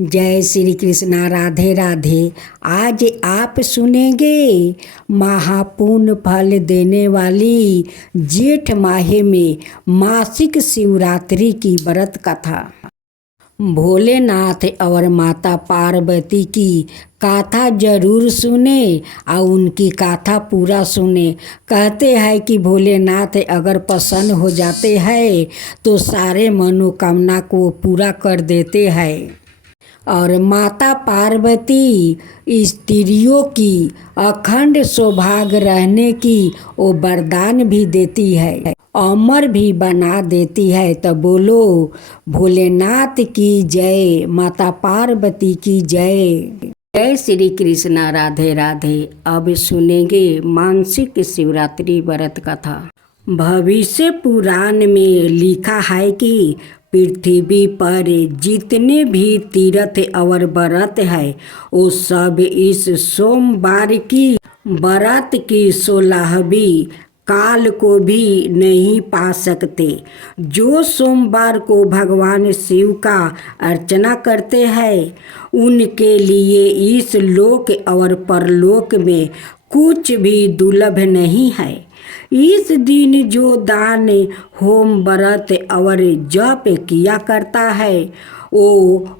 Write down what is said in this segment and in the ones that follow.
जय श्री कृष्णा। राधे राधे। आज आप सुनेंगे महापुण्य फल देने वाली जेठ माह में मासिक शिवरात्रि की व्रत कथा। भोलेनाथ और माता पार्वती की गाथा जरूर सुने और उनकी गाथा पूरा सुने। कहते हैं कि भोलेनाथ अगर प्रसन्न हो जाते हैं तो सारे मनोकामना को पूरा कर देते हैं। और माता पार्वती स्त्रियों की अखंड सौभाग्य रहने की वो वरदान भी देती है, अमर भी बना देती है। तो बोलो भोलेनाथ की जय, माता पार्वती की जय। जय श्री कृष्णा। राधे राधे। अब सुनेंगे मासिक शिवरात्रि व्रत कथा। भविष्य पुराण में लिखा है कि पृथ्वी पर जितने भी तीर्थ और व्रत है वो सब इस सोमवार की व्रत की 16वीं काल को भी नहीं पा सकते। जो सोमवार को भगवान शिव का अर्चना करते हैं उनके लिए इस लोक और परलोक में कुछ भी दुर्लभ नहीं है। इस दिन जो दान, होम, व्रत और जप किया करता है वो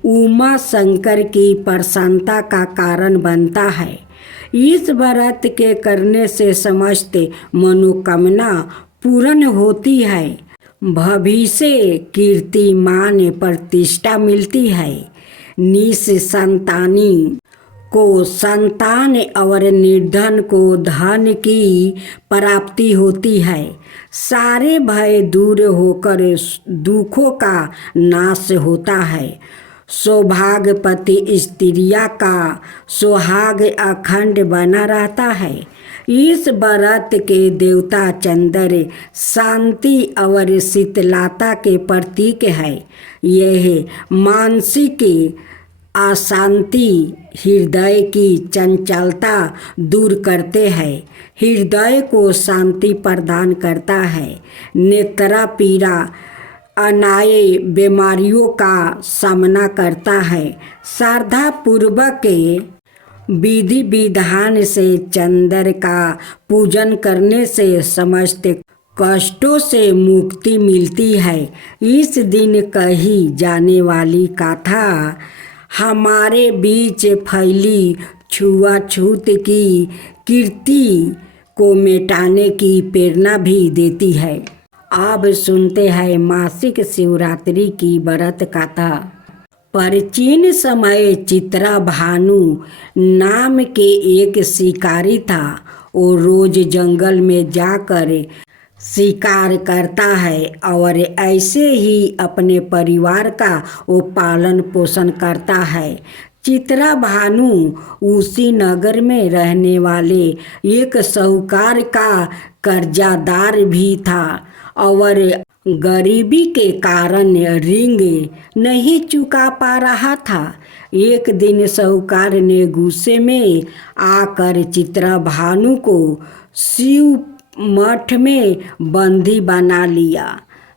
उमा शंकर की प्रसन्नता का कारण बनता है। इस व्रत के करने से समस्त मनोकामना पूर्ण होती है, भविष्य कीर्तिमान प्रतिष्ठा मिलती है, निसंतानी को संतान और निर्धन को धन की प्राप्ति होती है। सारे भय दूर होकर दुखों का नाश होता है। सौभाग्यवती स्त्रिया का सुहाग अखंड बना रहता है। इस व्रत के देवता चंद्र शांति और शीतलता के प्रतीक है। यह मानसिक अशांति, हृदय की चंचलता दूर करते हैं, हृदय को शांति प्रदान करता है, नेत्र पीड़ा, अनाय बीमारियों का सामना करता है। श्रद्धा पूर्वक विधि विधान से चंद्र का पूजन करने से समस्त कष्टों से मुक्ति मिलती है। इस दिन कही जाने वाली कथा हमारे बीच फैली छुआछूत की कीर्ति को मिटाने की प्रेरणा भी देती है। अब सुनते हैं मासिक शिवरात्रि की व्रत कथा। प्राचीन समय चित्रा भानु नाम के एक शिकारी था। वो रोज जंगल में जाकर शिकार करता है और ऐसे ही अपने परिवार का वो पालन पोषण करता है। चित्रा भानु उसी नगर में रहने वाले एक साहूकार का कर्जादार भी था और गरीबी के कारण ऋण नहीं चुका पा रहा था। एक दिन साहूकार ने गुस्से में आकर चित्रा भानु को शिव मठ में बंदी बना लिया।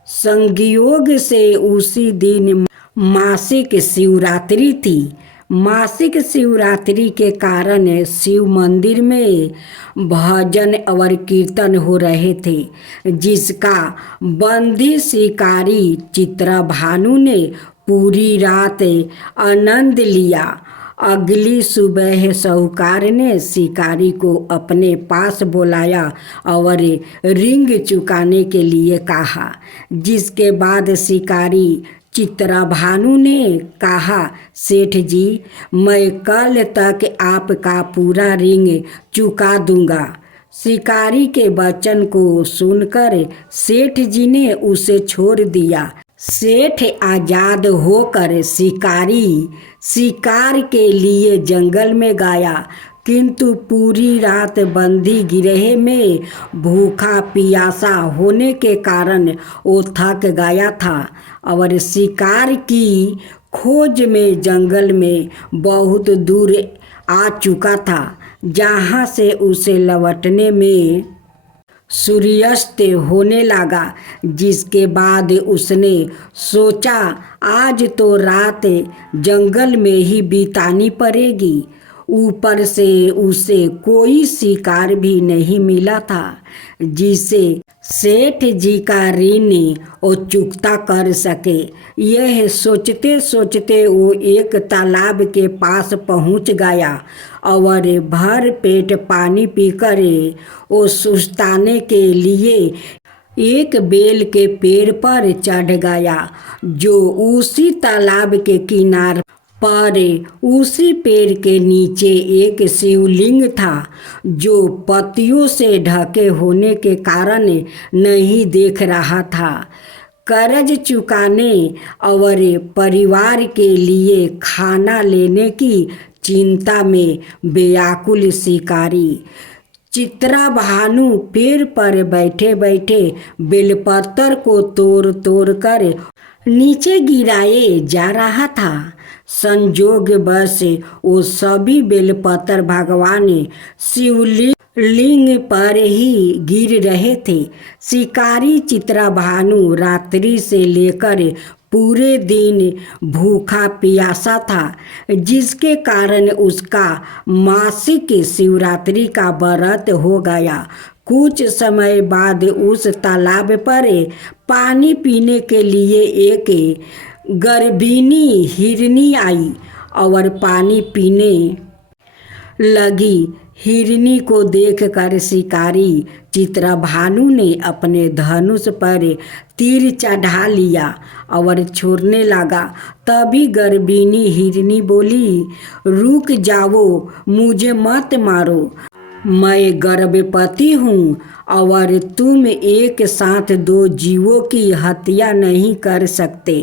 संयोग से उसी दिन मासिक शिवरात्रि थी। मासिक शिवरात्रि के कारण शिव मंदिर में भजन और कीर्तन हो रहे थे, जिसका बंदी शिकारी चित्रा भानु ने पूरी रात आनंद लिया। अगली सुबह साहूकार ने शिकारी को अपने पास बुलाया और ऋण चुकाने के लिए कहा, जिसके बाद शिकारी चित्रा भानु ने कहा, सेठ जी, मैं कल तक आपका पूरा ऋण चुका दूंगा। शिकारी के वचन को सुनकर सेठ जी ने उसे छोड़ दिया। सेठ आजाद होकर शिकारी शिकार के लिए जंगल में गया, किंतु पूरी रात बंदी गिरह में भूखा पियासा होने के कारण वो थक गया था और शिकार की खोज में जंगल में बहुत दूर आ चुका था, जहाँ से उसे लौटने में सूर्यास्त होने लगा, जिसके बाद उसने सोचा आज तो रात जंगल में ही बितानी पड़ेगी। ऊपर से उसे कोई शिकार भी नहीं मिला था जिसे सेठ जी का ऋण वो चुकता कर सके। यह सोचते सोचते वो एक तालाब के पास पहुंच गया और भर पेट पानी पीकर वो सुस्ताने के लिए एक बेल के पेड़ पर चढ़ गया जो उसी तालाब के किनारे पर उसी पेड़ के नीचे एक शिवलिंग था जो पत्तियों से ढके होने के कारण नहीं देख रहा था। कर्ज चुकाने और परिवार के लिए खाना लेने की चिंता में व्याकुल शिकारी चित्रा भानु पेड़ पर बैठे बैठे बेलपत्र को तोड़ तोड़ कर नीचे गिराए जा रहा था। संजोग बस वो सभी बेलपत्र भगवान शिवलिंग पर ही गिर रहे थे। शिकारी चित्रा भानु रात्रि से लेकर पूरे दिन भूखा प्यासा था, जिसके कारण उसका मासिक शिवरात्रि का व्रत हो गया। कुछ समय बाद उस तालाब पर पानी पीने के लिए एक गर्भिणी हिरनी आई और पानी पीने लगी। हिरनी को देखकर शिकारी चित्रा भानु ने अपने धनुष पर तीर चढ़ा लिया और छोड़ने लगा। तभी गर्भिणी हिरनी बोली, रुक जाओ, मुझे मत मारो, मैं गर्भवती हूँ और तुम एक साथ दो जीवों की हत्या नहीं कर सकते,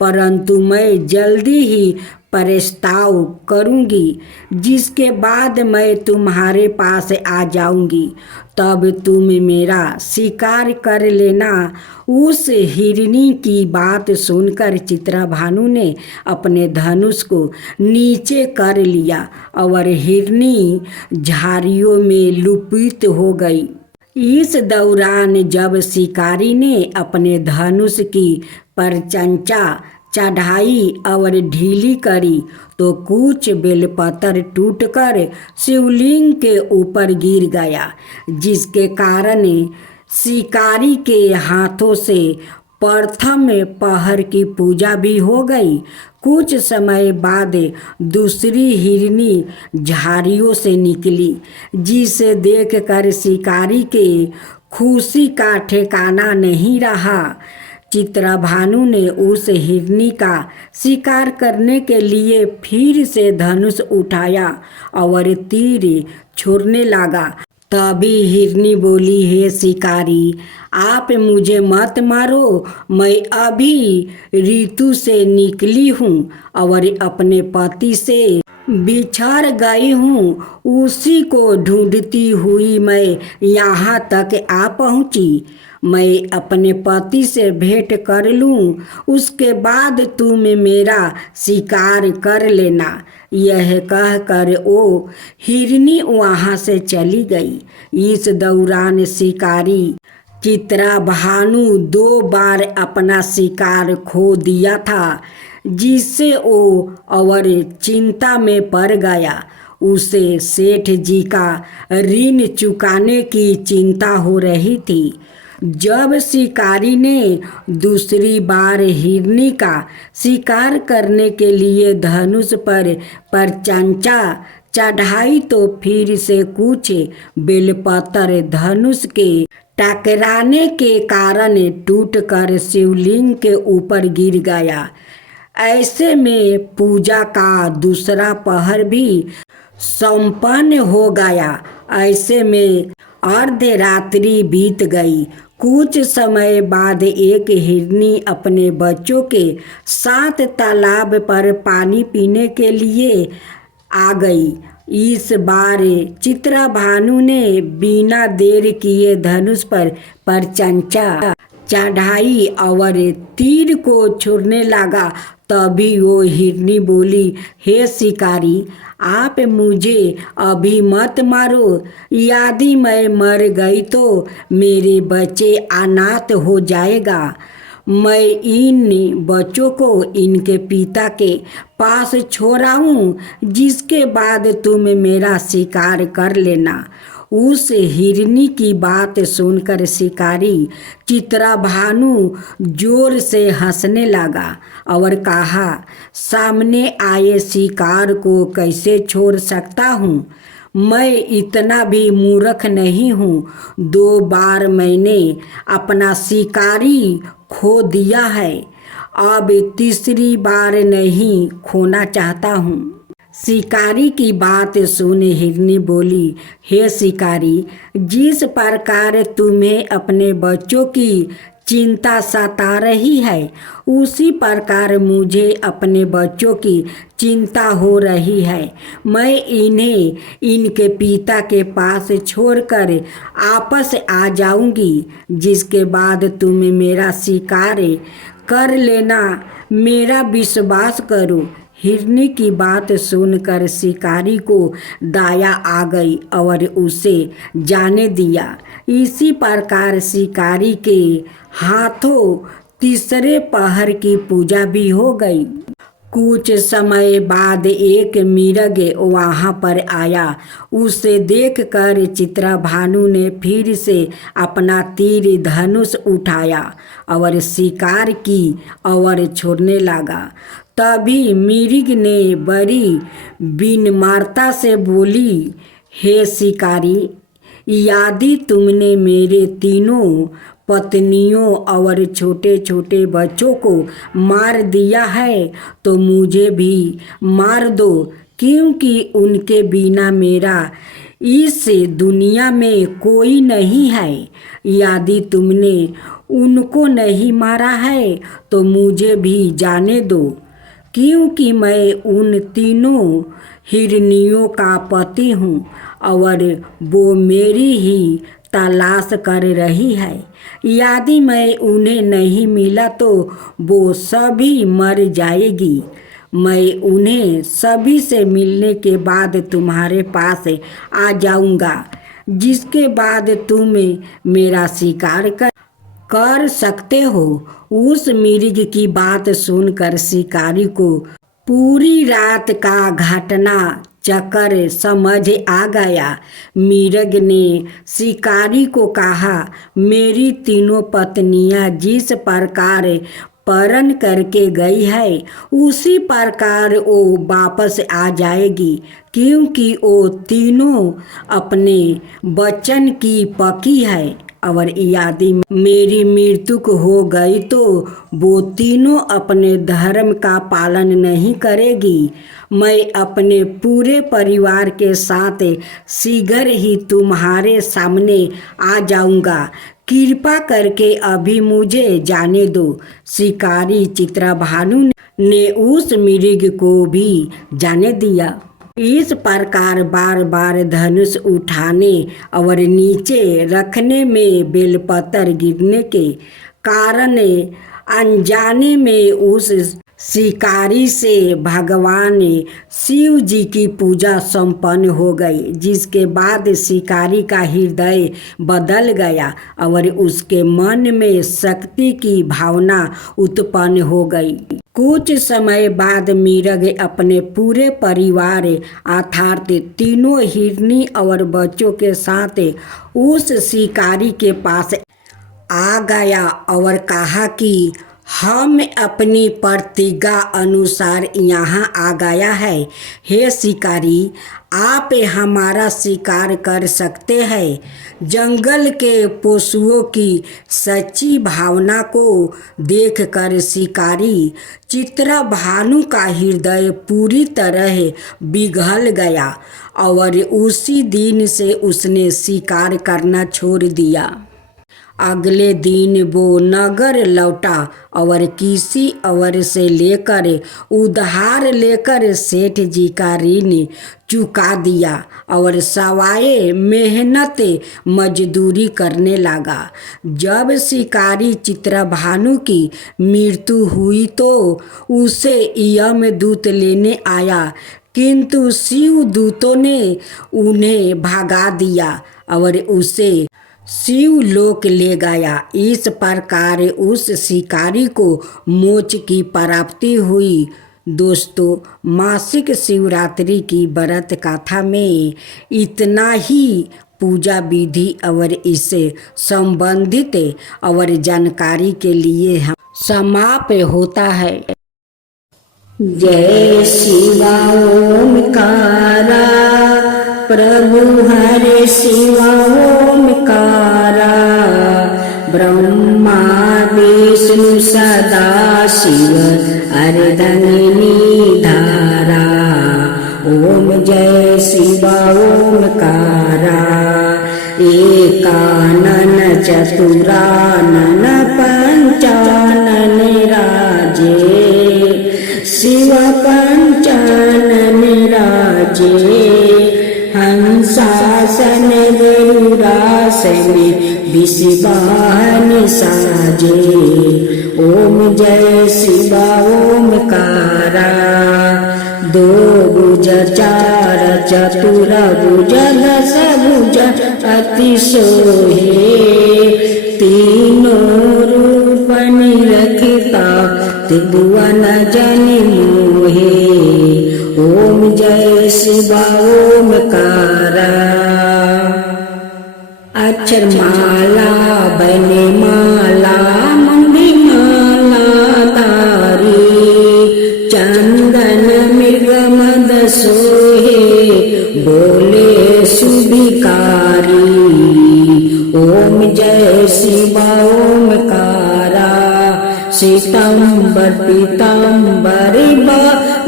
परंतु मैं जल्दी ही प्रस्ताव करूँगी, जिसके बाद मैं तुम्हारे पास आ जाऊँगी, तब तुम मेरा शिकार कर लेना। उस हिरनी की बात सुनकर चित्रा भानु ने अपने धनुष को नीचे कर लिया और हिरनी झाड़ियों में लुप्त हो गई। इस दौरान जब शिकारी ने अपने धनुष की परचंचा चढ़ाई और ढीली करी तो कुछ बेलपत्र टूटकर शिवलिंग के ऊपर गिर गया, जिसके कारण शिकारी के हाथों से प्रथम पहर की पूजा भी हो गई। कुछ समय बाद दूसरी हिरनी झाड़ियों से निकली, जिसे देखकर शिकारी के खुशी का ठिकाना नहीं रहा। चित्रा भानु ने उस हिरनी का शिकार करने के लिए फिर से धनुष उठाया और तीर छोड़ने लगा। तभी हिरनी बोली, हे शिकारी, आप मुझे मत मारो, मैं अभी ऋतु से निकली हूँ और अपने पति से बिछड़ गई हूँ। उसी को ढूंढती हुई मैं यहाँ तक आ पहुँची। मैं अपने पति से भेंट कर लूँ, उसके बाद तुम मेरा शिकार कर लेना। यह कहकर वो हिरनी वहाँ से चली गई। इस दौरान शिकारी चित्रा भानु 2 बार अपना शिकार खो दिया था, जिससे वो और चिंता में पड़ गया। उसे सेठ जी का ऋण चुकाने की चिंता हो रही थी। जब शिकारी ने दूसरी बार हिरनी का शिकार करने के लिए धनुष पर परचंचा चढ़ाई तो फिर से कुछ बेलपत्र धनुष के टकराने के कारण टूटकर शिवलिंग के ऊपर गिर गया। ऐसे में पूजा का दूसरा पहर भी संपन्न हो गया। ऐसे में अर्धरात्रि बीत गई। कुछ समय बाद एक हिरनी अपने बच्चों के साथ तालाब पर पानी पीने के लिए आ गई। इस बार चित्रा भानु ने बिना देर किए धनुष पर परचंचा चढ़ाई और तीर को छोड़ने लगा। तभी वो हिरनी बोली, हे शिकारी, आप मुझे अभी मत मारो, यदि मैं मर गई तो मेरे बच्चे अनाथ हो जाएगा। मैं इन बच्चों को इनके पिता के पास छोड़ आऊं, जिसके बाद तुम मेरा शिकार कर लेना। उस हिरनी की बात सुनकर शिकारी चित्रभानु जोर से हंसने लगा और कहा, सामने आए शिकार को कैसे छोड़ सकता हूँ? मैं इतना भी मूर्ख नहीं हूँ। 2 बार मैंने अपना शिकारी खो दिया है, अब तीसरी बार नहीं खोना चाहता हूँ। शिकारी की बात सुन हिरनी बोली, हे शिकारी, जिस प्रकार तुम्हें अपने बच्चों की चिंता सता रही है, उसी प्रकार मुझे अपने बच्चों की चिंता हो रही है। मैं इन्हें इनके पिता के पास छोड़कर आपस आ जाऊंगी, जिसके बाद तुम मेरा शिकार कर लेना। मेरा विश्वास करो। हिरनी की बात सुनकर शिकारी को दया आ गई और उसे जाने दिया। इसी प्रकार शिकारी के हाथों तीसरे पहर की पूजा भी हो गई। कुछ समय बाद एक मिर्ग वहाँ पर आया। उसे देखकर चित्रभानु ने फिर से अपना तीर धनुष उठाया और शिकार की ओर छोड़ने लगा। तभी मिर्ग ने बड़ी विनम्रता से बोली, हे शिकारी, यदि तुमने मेरे तीनों पत्नियों और छोटे छोटे बच्चों को मार दिया है तो मुझे भी मार दो, क्योंकि उनके बिना मेरा इस दुनिया में कोई नहीं है। यदि तुमने उनको नहीं मारा है तो मुझे भी जाने दो, क्योंकि मैं उन तीनों हिरनियों का पति हूँ और वो मेरी ही तलाश कर रही है। यदि मैं उन्हें नहीं मिला तो वो सभी मर जाएगी। मैं उन्हें सभी से मिलने के बाद तुम्हारे पास आ जाऊंगा, जिसके बाद तुम मेरा शिकार कर सकते हो। उस मिर्ग की बात सुनकर शिकारी को पूरी रात का घटना चक्कर समझ आ गया। मिर्ग ने शिकारी को कहा, मेरी तीनों पत्नियां जिस प्रकार परण करके गई है, उसी प्रकार वो वापस आ जाएगी, क्योंकि वो तीनों अपने वचन की पक्की है। और यदि मेरी मृत्यु हो गई तो वो तीनों अपने धर्म का पालन नहीं करेगी। मैं अपने पूरे परिवार के साथ शीघ्र ही तुम्हारे सामने आ जाऊंगा। कृपा करके अभी मुझे जाने दो। शिकारी चित्रभानु ने उस मिर्ग को भी जाने दिया। इस प्रकार बार बार धनुष उठाने और नीचे रखने में बेलपत्र गिरने के कारण अनजाने में उस शिकारी से भगवान शिव जी की पूजा संपन्न हो गई, जिसके बाद शिकारी का हृदय बदल गया और उसके मन में शक्ति की भावना उत्पन्न हो गई। कुछ समय बाद मिर्ग अपने पूरे परिवार अर्थात तीनों हिरनी और बच्चों के साथ उस शिकारी के पास आ गया और कहा कि हम अपनी प्रतिज्ञा अनुसार यहाँ आ गया है। हे शिकारी, आप हमारा शिकार कर सकते हैं। जंगल के पशुओं की सच्ची भावना को देखकर शिकारी चित्रभानु का हृदय पूरी तरह पिघल गया और उसी दिन से उसने शिकार करना छोड़ दिया। अगले दिन वो नगर लौटा और किसी और से लेकर उधार लेकर सेठ जी का ऋण चुका दिया और सवाए मेहनत मजदूरी करने लगा। जब शिकारी चित्रभानु की मृत्यु हुई तो उसे यमदूत लेने आया, किंतु शिव दूतों ने उन्हें भगा दिया और उसे शिव लोक ले गया। इस प्रकार उस शिकारी को मोक्ष की प्राप्ति हुई। दोस्तों, मासिक शिवरात्रि की व्रत कथा में इतना ही पूजा विधि और इससे संबंधित और जानकारी के लिए हम समाप्त होता है। जय शिवा ओमकारा, प्रभु हरे शिवा ओमकारा, ब्रह्मा विष्णु सदा शिव अर्धंगिनी धारा। ओम जय शिवा ओमकारा, एकानन चतुरानन पंचानन राजे, शिव पंचानन राजे। हंसासन गरुड़ासन विषवाहन साजे। ओम जय शिवा ओमकारा, दो भुज चार चतुर भुज दस भुज अति सोहे, तीनों रूप निरखता त्रिभुवन जन मोहे। ओम जय शिवा ओमकारा, अक्षर माला बने माला मंदी माला तारी, चंदन मृग मद सोहे बोले सुभिकारी। ओम जय शिवा ओमकारा, श्वेतांबर पीतांबर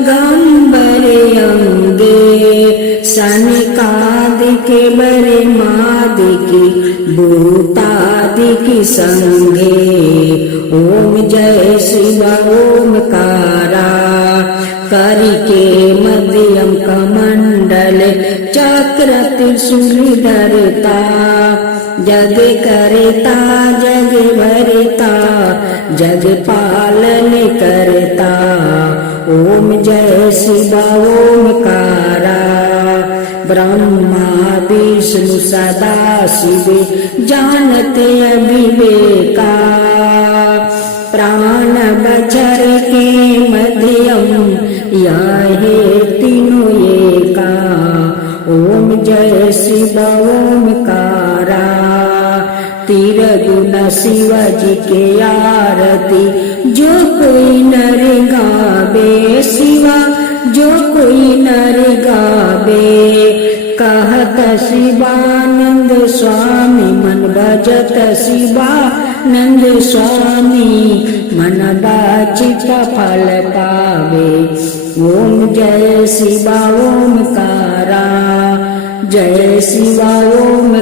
गंबर अंगे, सनकादिक बरे मादिकी भूतादिकी संगे। ओम जय शिवा ओमकारा, करके मध्यम कमंडल चक्र त्रिशूल धरता, जग करता जग भरता जग पालन करता। ओम जय शिवा ओमकारा, ब्रह्मा विष्णु सदा शिव जानते अविवेका, प्राण बचर के मध्यम याहे तीनों एका। ओम जय शिवा ओमकारा, तिरगुण शिव जी के आरती जो कोई नर गावे, शिवा जो कोई नर गावे। कहत शिवानंद स्वामी मन भजत शिवानंद स्वामी, मन वांछित फल पावे। ओम जय शिवा ओमकारा, जय शिवा ओम